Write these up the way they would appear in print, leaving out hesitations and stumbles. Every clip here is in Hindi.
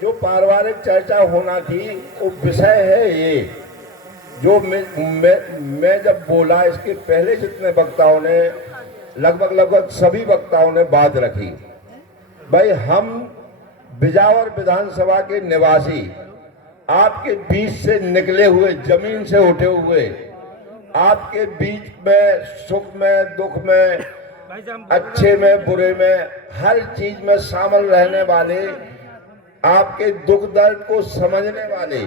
जो पारिवारिक चर्चा होना थी वो विषय है ये जो मैं जब बोला, इसके पहले जितने वक्ताओं ने लगभग सभी वक्ताओं ने बात रखी। भाई हम बिजावर विधानसभा के निवासी, आपके बीच से निकले हुए, जमीन से उठे हुए, आपके बीच में सुख में दुख में, अच्छे में बुरे में, हर चीज में शामिल रहने वाले, आपके दुख दर्द को समझने वाले,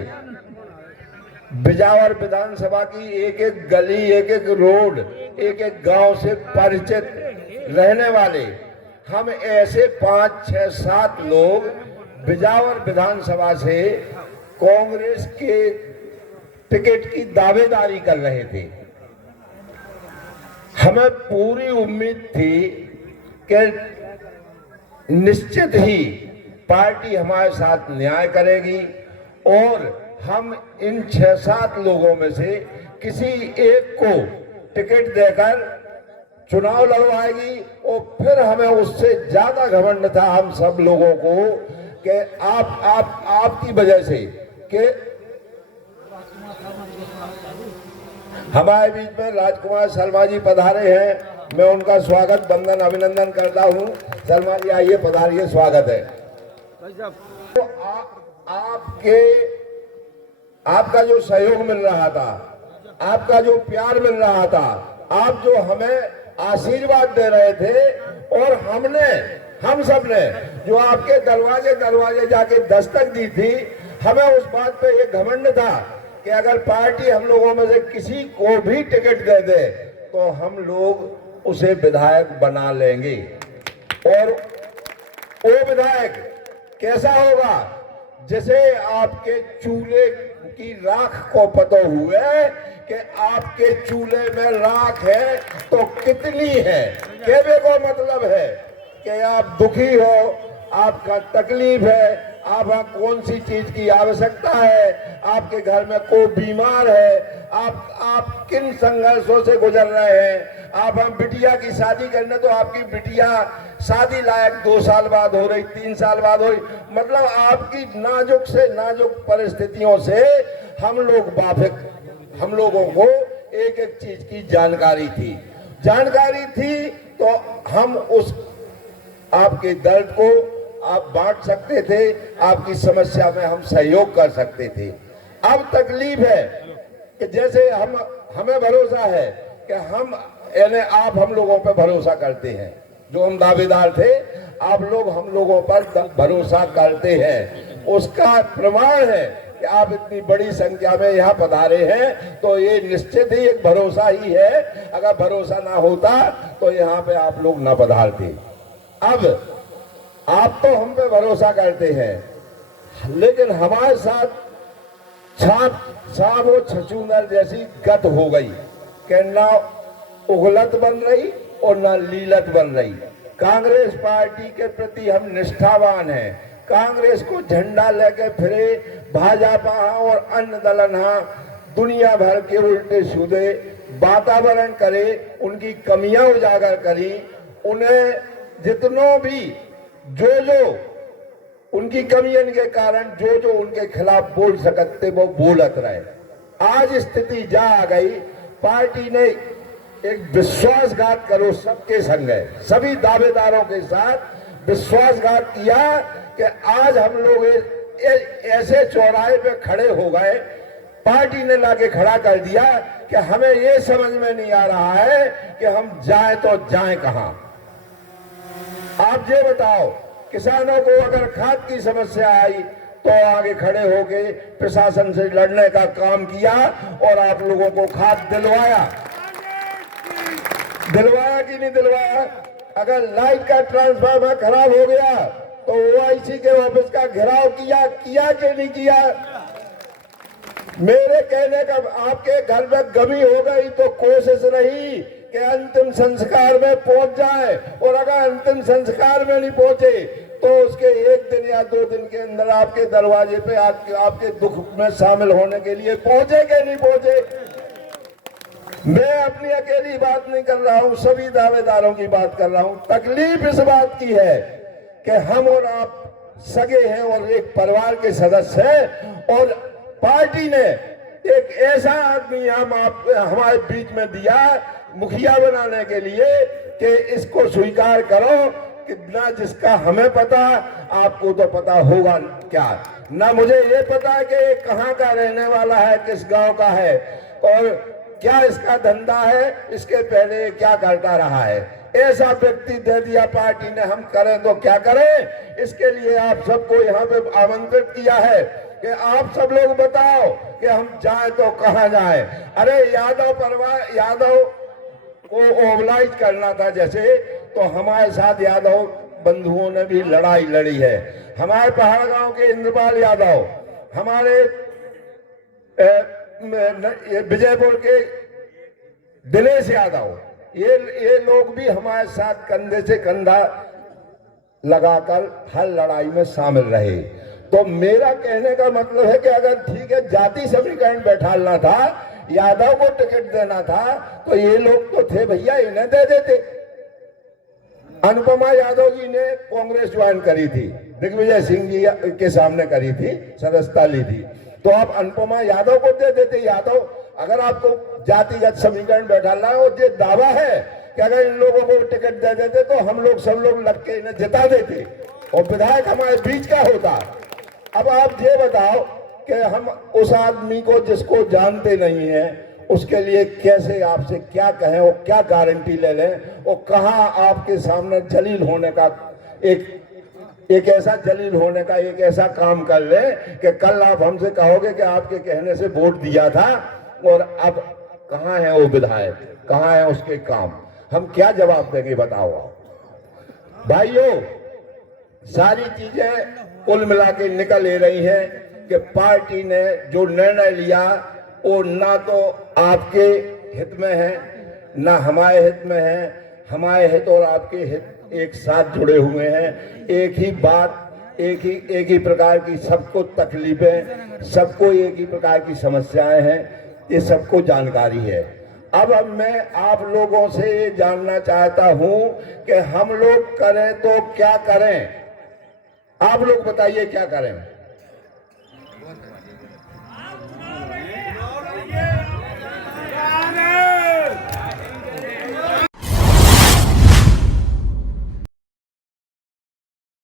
बिजावर विधानसभा की एक एक गली, एक एक रोड, एक एक गांव से परिचित रहने वाले हम ऐसे 5, 6, 7 लोग बिजावर विधानसभा से कांग्रेस के टिकट की दावेदारी कर रहे थे। हमें पूरी उम्मीद थी कि निश्चित ही पार्टी हमारे साथ न्याय करेगी और हम इन 6-7 लोगों में से किसी एक को टिकट देकर चुनाव लड़वाएगी। और फिर हमें उससे ज्यादा घमंड था हम सब लोगों को कि आपकी वजह से कि हमारे बीच में राजकुमार शर्मा जी पधारे हैं। मैं उनका स्वागत, वंदन, अभिनंदन करता हूं। शर्मा जी आइए, पधारिए, स्वागत है। तो आपका जो सहयोग मिल रहा था, आपका जो प्यार मिल रहा था, आप जो हमें आशीर्वाद दे रहे थे, और हम सब ने जो आपके दरवाजे जाके दस्तक दी थी, हमें उस बात पे एक घमंड था कि अगर पार्टी हम लोगों में से किसी को भी टिकट दे दे तो हम लोग उसे विधायक बना लेंगे। और वो विधायक कैसा होगा? जैसे आपके चूल्हे की राख को पता हुए कि आपके चूल्हे में राख है तो कितनी है, कहने को मतलब है कि आप दुखी हो, आपका तकलीफ है, आपको कौन सी चीज की आवश्यकता है, आपके घर में कोई बीमार है, आप किन संघर्षों से गुजर रहे हैं। आप हम बिटिया की शादी करने, तो आपकी बिटिया शादी लायक 2 साल बाद हो रही, 3 साल बाद हो रही, मतलब आपकी नाजुक से नाजुक परिस्थितियों से हम लोगों को एक एक चीज की जानकारी थी। तो हम उस आपके दर्द को आप बांट सकते थे, आपकी समस्या में हम सहयोग कर सकते थे। अब तकलीफ है कि जैसे हमें भरोसा है कि आप हम लोगों पर भरोसा करते हैं, जो हम दावेदार थे, आप लोग हम लोगों पर भरोसा करते हैं। उसका प्रमाण है कि आप इतनी बड़ी संख्या में यहाँ पधारे हैं, तो ये निश्चित ही एक भरोसा ही है। अगर भरोसा ना होता तो यहाँ पे आप लोग ना पधारते। अब आप तो हम पे भरोसा करते हैं, लेकिन हमारे साथ वो छछूंदर जैसी गत हो गई कि ना उगलत बन रही और ना लीलत बन रही। कांग्रेस पार्टी के प्रति हम निष्ठावान हैं। कांग्रेस को झंडा लेके फिरे भाजपा और अन्य दलन दुनिया भर के उल्टे सीधे वातावरण करे, उनकी कमियां उजागर करी, उन्हें जितनों भी जो उनकी कमियों के कारण जो उनके खिलाफ बोल सकते वो बोलत रहे। आज स्थिति जा आ गई, पार्टी ने एक विश्वासघात करो सबके संग है, सभी दावेदारों के साथ विश्वासघात किया कि आज हम लोग ऐसे चौराहे पे खड़े हो गए, पार्टी ने लाके खड़ा कर दिया कि हमें ये समझ में नहीं आ रहा है कि हम जाए तो जाए कहां। आप ये बताओ, किसानों को अगर खाद की समस्या आई तो आगे खड़े होके प्रशासन से लड़ने का काम किया और आप लोगों को खाद दिलवाया कि नहीं दिलवाया? अगर लाइट का ट्रांसफार्मर खराब हो गया तो ओआईसी के ऑफिस का घेराव किया कि नहीं किया? मेरे कहने का, आपके घर में गमी हो गई तो कोशिश रही कि अंतिम संस्कार में पहुंच जाए, और अगर अंतिम संस्कार में नहीं पहुंचे तो उसके 1 दिन या 2 दिन के अंदर आपके दरवाजे पे आपके दुख में शामिल होने के लिए पहुंचे कि नहीं पहुंचे। मैं अपनी अकेली बात नहीं कर रहा हूं, सभी दावेदारों की बात कर रहा हूं। तकलीफ इस बात की है कि हम और आप सगे हैं और एक परिवार के सदस्य हैं, और पार्टी ने एक ऐसा आदमी हमारे बीच में दिया मुखिया बनाने के लिए कि इसको स्वीकार करो कि ना जिसका हमें पता, आपको तो पता होगा क्या, ना मुझे ये पता है कि ये कहाँ का रहने वाला है, किस गांव का है और क्या इसका धंधा है, इसके पहले क्या करता रहा है। ऐसा व्यक्ति दे दिया पार्टी ने, हम करें तो क्या करें। इसके लिए आप सबको यहाँ पे आमंत्रित किया है कि आप सब लोग बताओ कि हम जाएं तो कहाँ जाएं। अरे यादव परिवार, यादव को ओबलाइज करना था जैसे, तो हमारे साथ यादव बंधुओं ने भी लड़ाई लड़ी है। हमारे पहाड़ गांव के इंद्रपाल यादव, हमारे विजयपुर के दिनेश यादव, ये लोग भी हमारे साथ कंधे से कंधा लगाकर हर लड़ाई में शामिल रहे। तो मेरा कहने का मतलब है कि अगर ठीक है जाति समीकरण बैठालना था, यादव को टिकट देना था, तो ये लोग तो थे भैया, इन्हें दे देते। अनुपमा यादव जी ने कांग्रेस ज्वाइन करी थी, दिग्विजय सिंह जी के सामने करी थी, सदस्यता ली थी, तो आप अनुपमा यादव को दे देते। यादव, अगर आपको जातिगत समीकरण बैठाना है और ये दावा है कि अगर इन लोगों को टिकट दे देते तो हम लोग सब लोग लग के इन्हें जिता देते और विधायक हमारे बीच का होता। अब आप ये बताओ कि हम उस आदमी को जिसको जानते नहीं है उसके लिए कैसे आपसे क्या कहें और क्या गारंटी ले लें, और कहाँ आपके सामने जलील होने का एक ऐसा जलील होने का एक ऐसा काम कर ले कि कल आप हमसे कहोगे कि आपके कहने से वोट दिया था और अब कहाँ है वो विधायक, कहाँ है उसके काम, हम क्या जवाब देंगे बताओ आप। भाइयों, सारी चीजें कुल मिला के निकल ले रही हैं कि पार्टी ने जो निर्णय लिया वो ना तो आपके हित में है ना हमारे हित में है। हमारे हित और आपके हित एक साथ जुड़े हुए हैं। एक ही बात, एक ही प्रकार की सबको तकलीफें, सबको एक ही प्रकार की समस्याएं हैं, ये सबको जानकारी है। अब मैं आप लोगों से ये जानना चाहता हूं कि हम लोग करें तो क्या करें। आप लोग बताइए क्या करें।